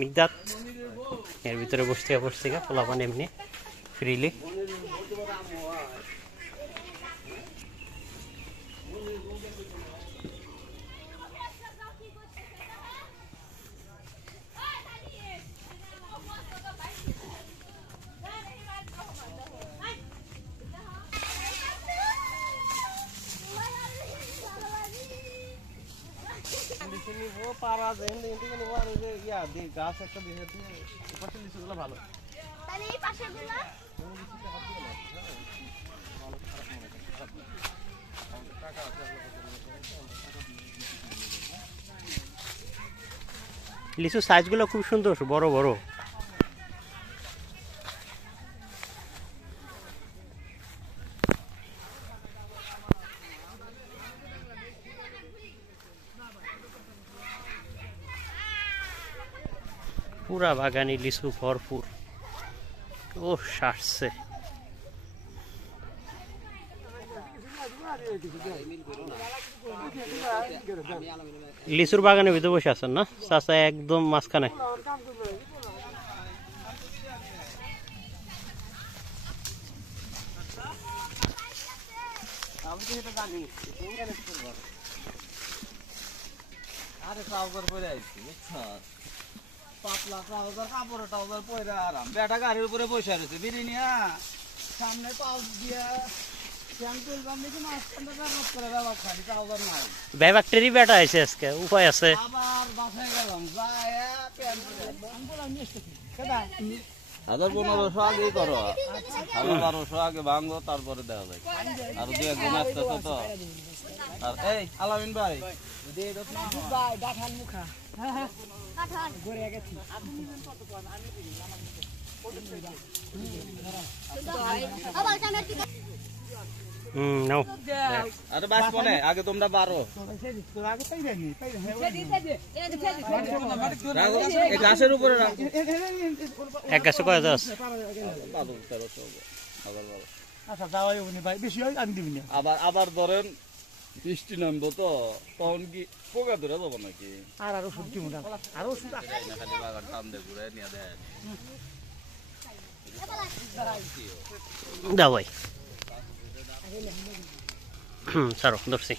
মিগদাত এর ভিতরে বসতে পোলাপান এমনি ফ্রিলি। গাছ একটা পাশে লিচুগুলো ভালো। লিচু সাইজগুলো খুব সুন্দর, বড় বড়। পুরা বাগানি লিচু ভরপুর। ও সারছে লিচুর বাগানের ভিতরে বসে আছেন না চাচা? একদম মাঝখানে। পাতলা ট্রাউজার, কাপড় ট্রাউজার পরে আরাম। বেটা গাড়ির উপরে বসে রয়েছে বিড়ি নিয়ে, সামনে পাউচ দিয়ে ব্যাকটেরি বেটা আছে আজকে, উপায় আছে। আবার বাসায় গেলাম, 1500 আগে করো, 1200 আগে ভাঙো, তারপরে দেওয়া যায়। আর দু একজন আসতেছে তো। আর এই আলামিন ভাই আগে তোমরা 12 গাছের উপরে এক গাছে কয় গাছ? আবার ধরেন বৃষ্টি নামবো তো, তখন কি পোকা ধরে যাবো নাকি? আরো ওষুধ দিব না, আরো ওষুধ খালি বাগান টান দিয়ে ঘুরে নিয়ে দেয়। দাও ভাই, সারো ধরছি।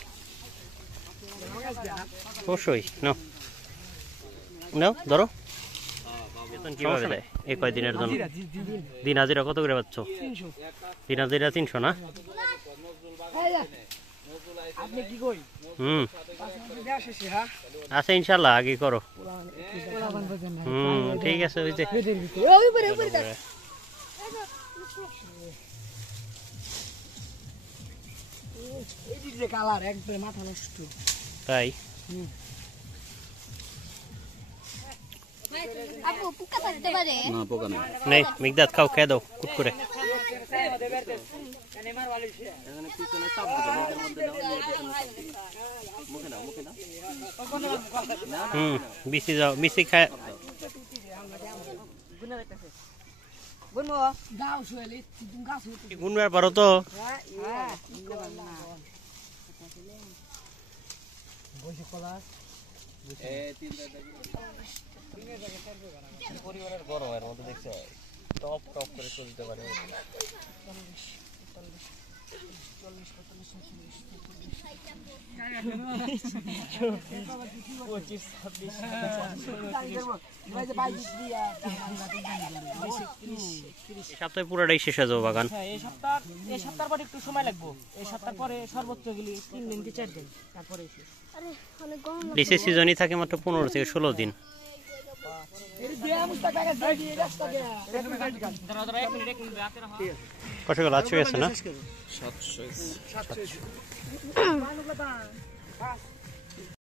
অবশ্যই নাও নাও, ধরো। বেতন কিভাবে দেয় এই কয়দিনের জন্য? দিন হাজিরা কত করে পাচ্ছ? দিন হাজিরা 300 না? আচ্ছা ইনশাল্লাহ আগে করো। ঠিক আছে। ওই যে কালার একদম মাথা নষ্ট। তাই নেই মিগদাত খাও, খেয়ে দাও কুট করে। বিসি যাও, বিসি খায়। গুনবার পারো তো? পরিবারের গরমের মধ্যে দেখছো টপ টপ করে চলতে পারে। সপ্তাহে পুরোটাই শেষ হয়ে যাবো বাগান। এই সপ্তাহ পরে একটু সময় লাগবে। এই সপ্তাহ পরে সর্বোচ্চ গেলে 3 দিন কি 4 দিন, তারপরে লিচের সিজনই থাকে মাত্র 15 থেকে 16 দিন। কত গেল? 800 আছে না? 700।